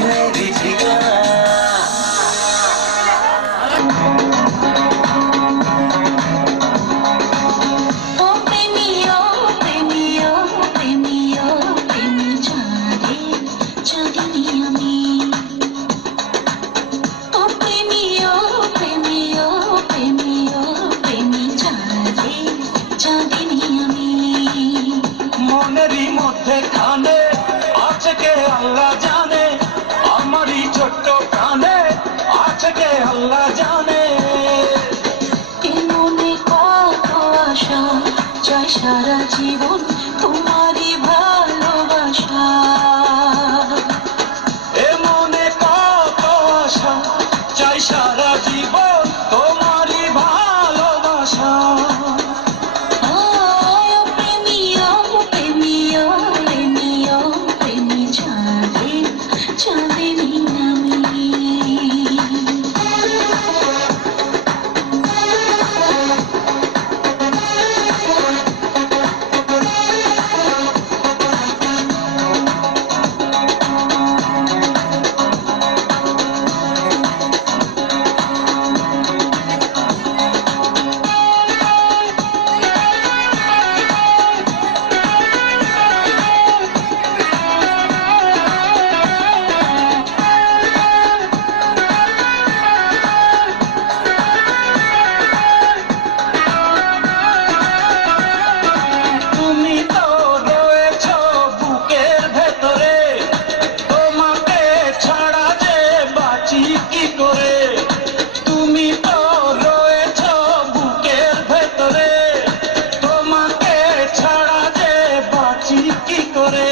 मेरी जिगर মনেরই মধ্যে খানে আছে কে আল্লাহ জানে, আমারই ছোট্ট প্রাণে আছে কে আল্লাহ জানে। মনে কত আশা চাই সারা জীবন তোমারই ভালোবাসা। এ মনে কত আশা চাই সারা জীবন তোমারই ভালোবাসা। তুমি তো রয়েছ বুকের ভেতরে, তোমাকে ছাড়া যে বাঁচি কি করে।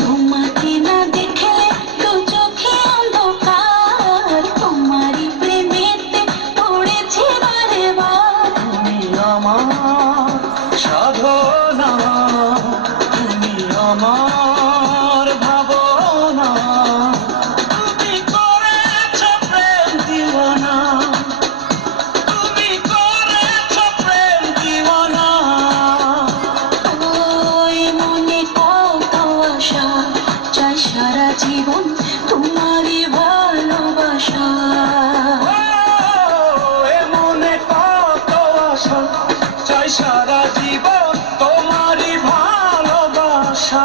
তোমাকে না দেখে দু চোখে অন্ধকার, তোমারই প্রেমেতে পড়েছে বারে বার। তুমি আমার সাধনা, তুমি আমার ভাবনা, তুমি করেছ প্রেম দিওয়ানা, তুমি করেছ প্রেম দিওয়ানা। ওই মনে কত আশা চাই সারা জীবন তোমারই ভালোবাসা। এ মনে কত আশা চাই সারা জীবন তোমারই ভালোবাসা।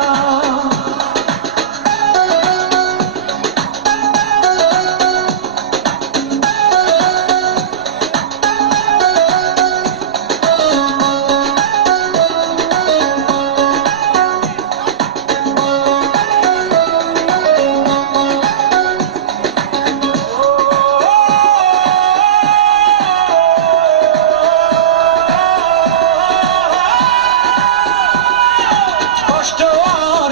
কষ্ট আর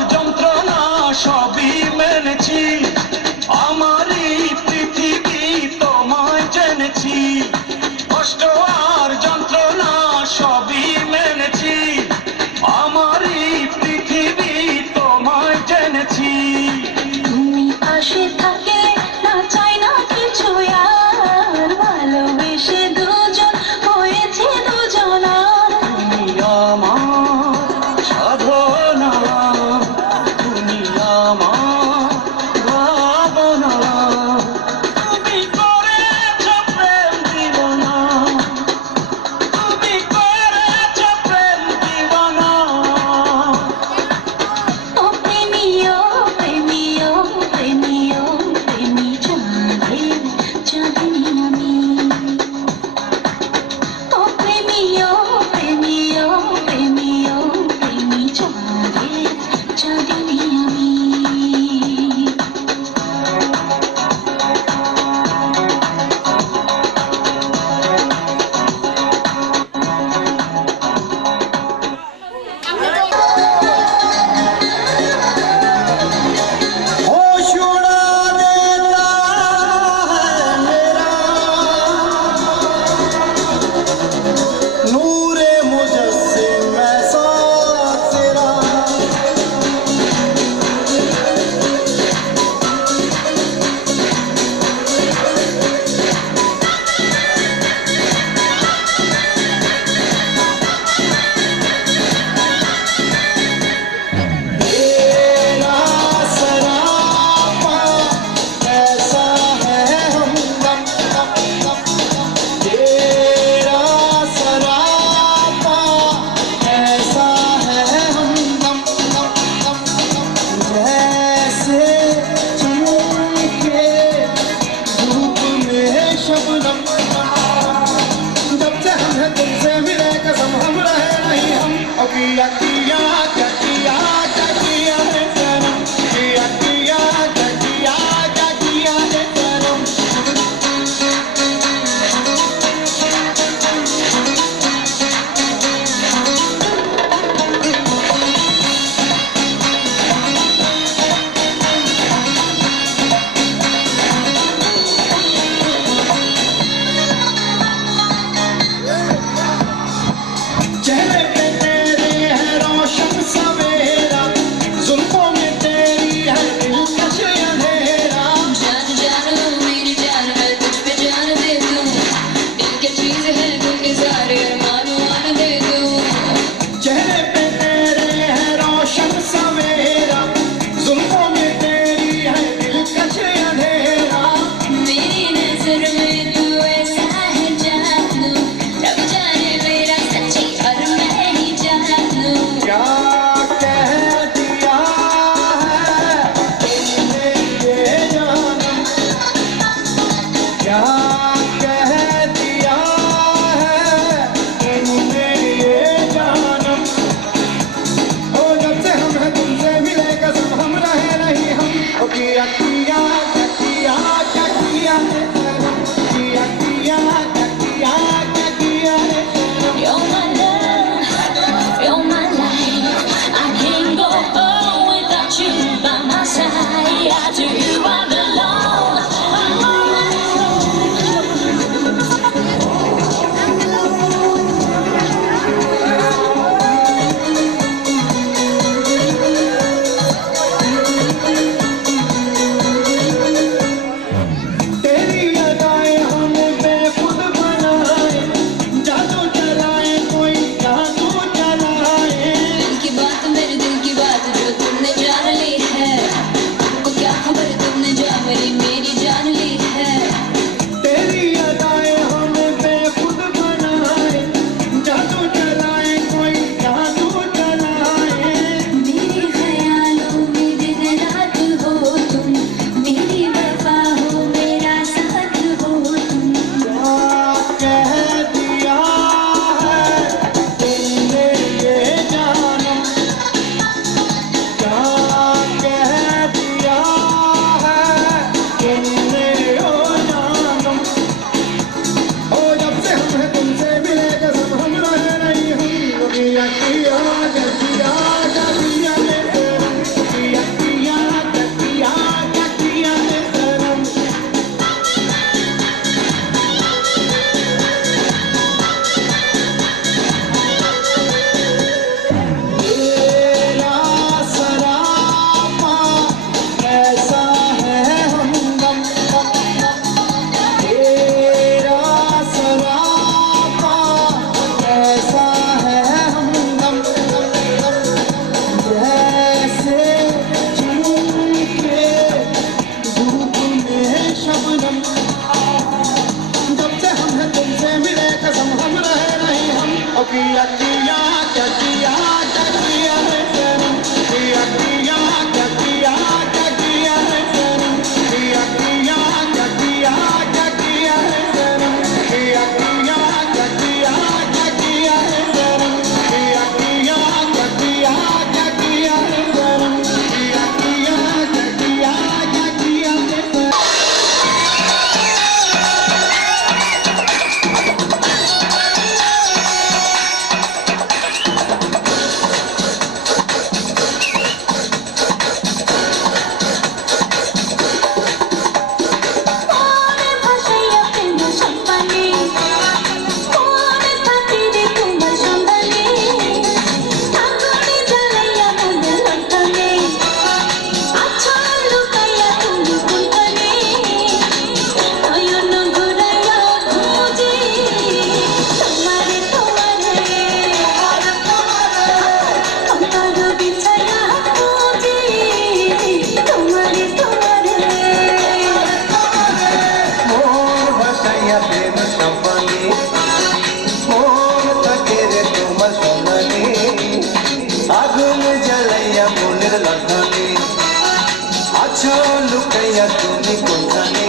আছো লুকাইয়া তুমি কোথানে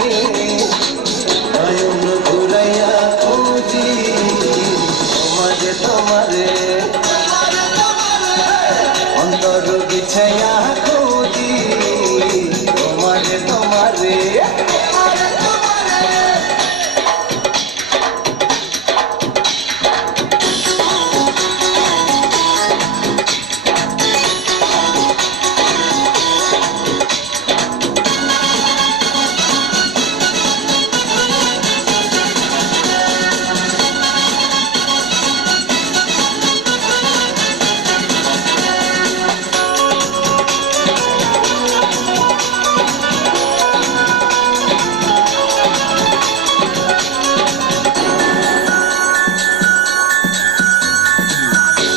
নয়ন ঘুরাইয়া খুঁজি তোমারে তোমারে অন্তর বিছাইয়া খুঁজি তোমারে তোমারে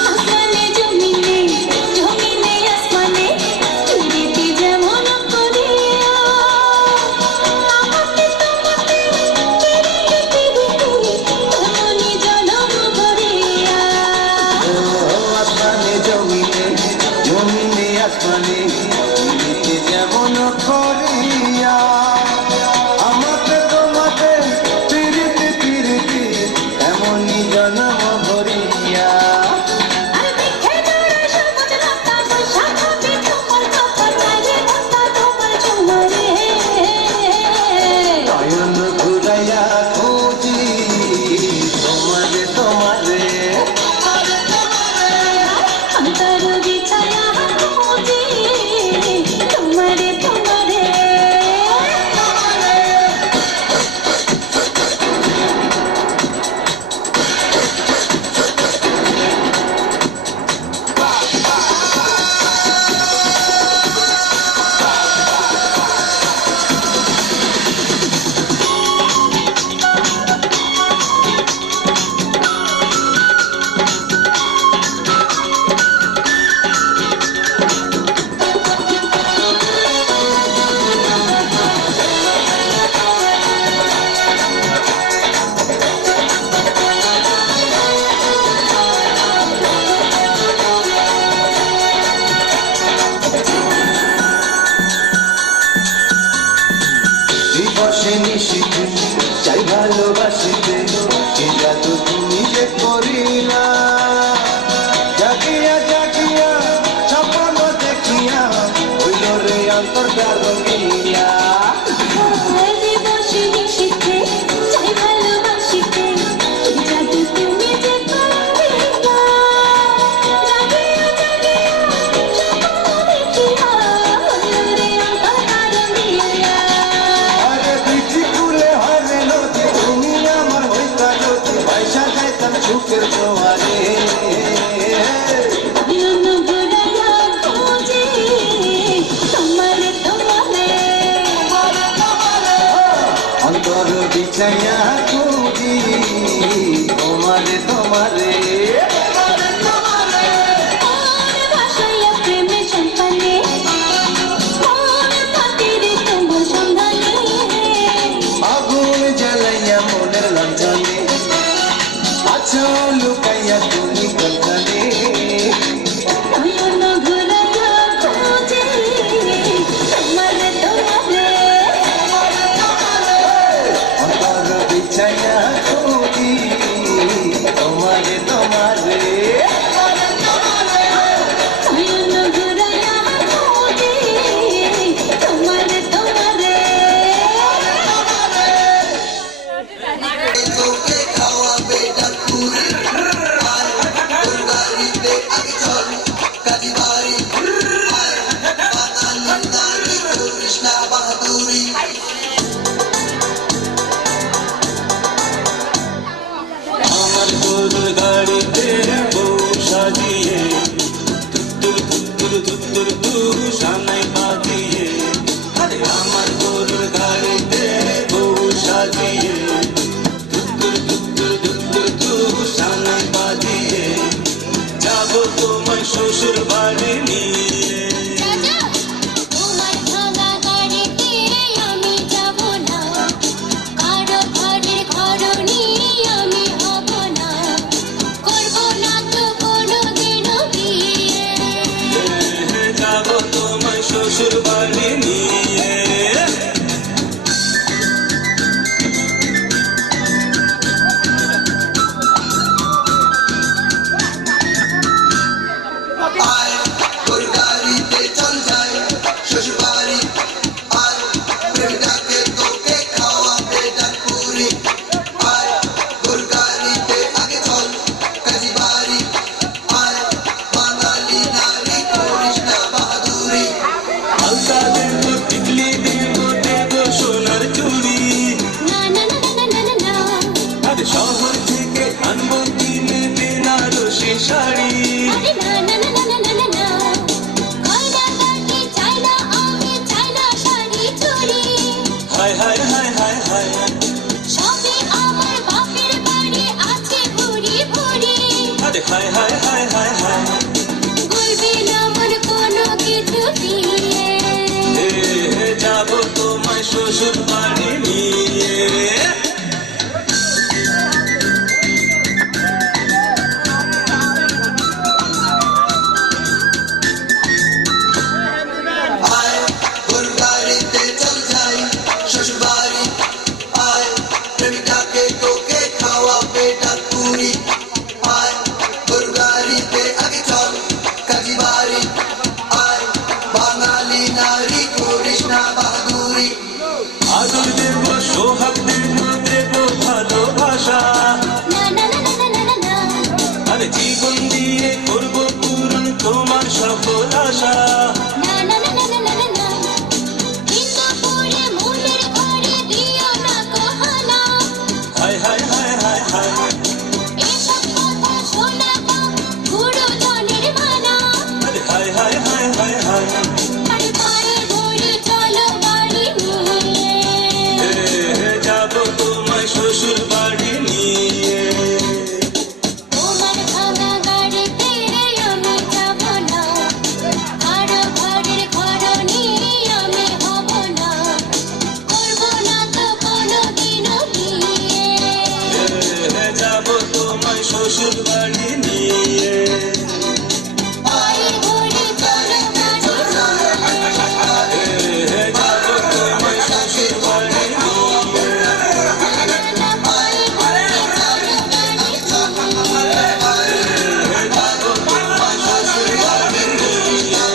আসমানে জমিনে জমিনে আসমানে চুরিতে যেমন করিয়া আমাকে তোমাকে পিরিতে তেমনি জনম ভরিয়া আসমানে জমিনে জমিনে আসমানে জমিতে যেমন করিয়া আমাকে তোমাকে পিরিতে পিরিতে এমনই জন্ম ভরিয়া আর দেখে দৌড়ে সবুজ লতা বৈশাখ হবে তোমার কপাল গায়ে ধরা তোমার ঝুমরে নয়ন ঘুরাইয়া খুঁজি তোমারে তোমারে অন্তর বিছায়া খুঁজি তোমারে তোমারে দিবসে নিশিতে চাই ভালোবাসিতে কি জাদু তুমি যে করিলা জাগিয়া জাগিয়া স্বপ্ন দেখিয়া হইল রে অন্তর্গা রঙিয়া দিবসে নিশিতে চাই ভালোবাসিতে কি জাদু তুমি যে করিলা জাগিয়া জাগিয়া স্বপ্ন দেখিয়া হইল রে অন্তর্গা রঙিয়া আরে বিচি কুলে হরে নদী তুমি আমার হইতা যদি পয়সা যাইতাম সুখের জোয়ারে নয়ন ঘুরাইয়া খুঁজি তোমারে তোমারে অন্তর বিছাইয়া খুঁজি তোমারে তোমারে মন ভাসাইয়া প্রেমে সম্পানে মন খাতিরে তোমার সন্ধানে আগুন জ্বালাইয়া মনের লঞ্চনে আছো লুকাইয়া তুমি কোথানে নয়ন ঘুরাইয়া খুঁজি তোমারে তোমারে অন্তর বিছাইয়া খুঁজি তোমারে তোমারে নয়ন ঘুরাইয়া খুঁজি তোমারে তোমারে আমার গরুর গাড়িতে বউ সাজিয়ে ধুত্তুর ধুত্তুর ধুত্তুর ধু সানাই বাজিয়ে আরে আমার গরুর গাড়িতে বউ সাজিয়ে ধুত্তুর ধুত্তুর ধুত্তুর ধু সানাই বাজিয়ে যাবো তোমার শ্বশুর বাড়ি নিয়ে তোমার ভাঙা গাড়িতে আমি যাব না কারো ঘরের ঘরনি আমি হব না করব না তো কোনোদিনও বিয়ে যাবো তোমার শ্বশুর বাড়ি নিয়ে পিস্তা দেব, টিকলি দেব, দেব সোনার চুড়ি। না না না না না না না আরে শহর থেকে আনবো কিনে বেনারসি শাড়ি। আরে না না না না না না না গয়না গাটি চাই না আমি চাই না শাড়ি চুড়ি হায় হায় হায় হায় হায় সবে আমার বাপের বাড়ি আছে ভুরি ভুরি আরে হায় হায় হায় হায় হায় বলবি না মন কোনো কিছু দিয়ে যাবো তোমায় শ্বশুর বাড়ি নিয়ে। আয় ওর গাড়িতে চল যাই শ্বশুর বাড়ি আয় প্রেমিকাকে তোকে খাওয়াবে ডাকুরি আয় ওর গাড়িতে আগে চল কাজী বাড়ি আয় বাঙালি নারী করিস না বাহাদুরি আদর দেব, সোহাগ দেব, দেব ভালোবাসা। না না না না না না না আরে জীবন দিয়ে করবো পূরণ তোমার সকল আশা। না না না না না না না কিন্তু পরে মনের ঘরে দিও না কহানা হায় হায় হায় হায় হায় এসব কথা শোনা তো গুরুজনের মানা আরে হায় হায় হায় হায় হায় আরে পায়ে ধরে চলো বাড়ি নিয়ে যাবো তোমায় শ্বশুর বাড়ি নিয়ে। তোমার ভাঙা গাড়িতে আমি যাব না কারো ঘরের ঘরনি আমি হব না করব না তো কোনোদিনও বিয়ে যাবো তোমায় শ্বশুর বাড়ি নিয়ে। পায়ে ধরে চলো বাড়ি যাবো তোমায় শ্বশুর বাড়ি নিয়ে। না পায়ে ধরে চলো বাড়ি যাবো তোমায় শ্বশুর বাড়ি নিয়ে।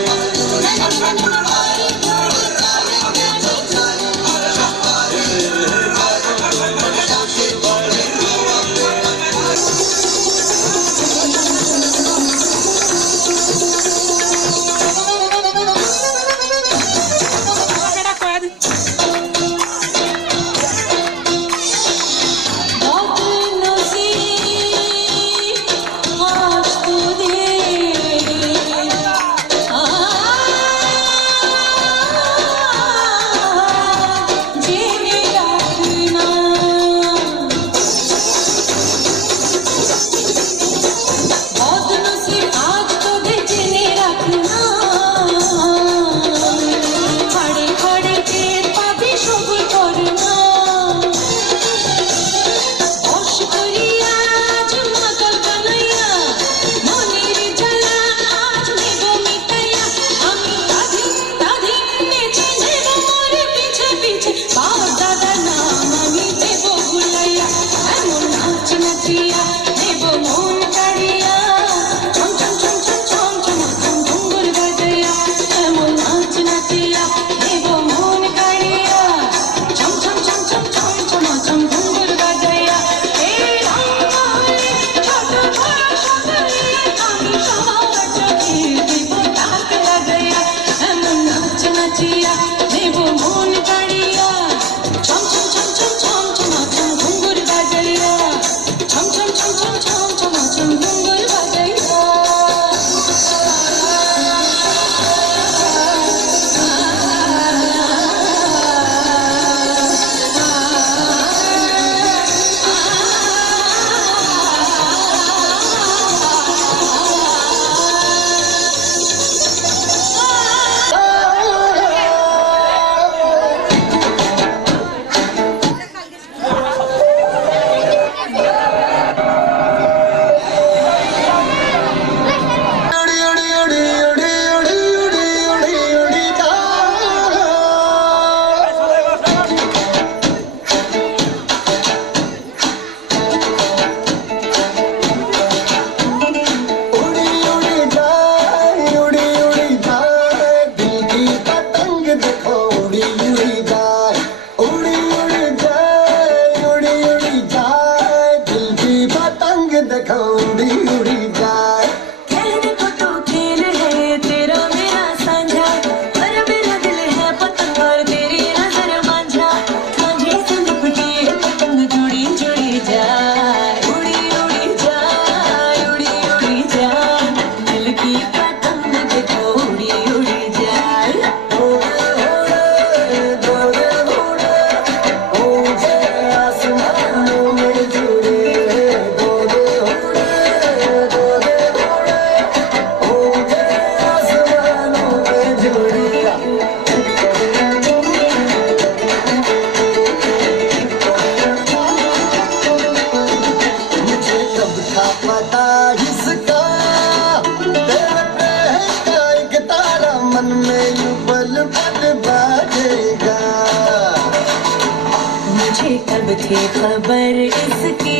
अब थी खबर इसकी,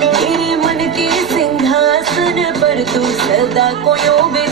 मेरे मन के सिंहासन पर तू सदा को यूं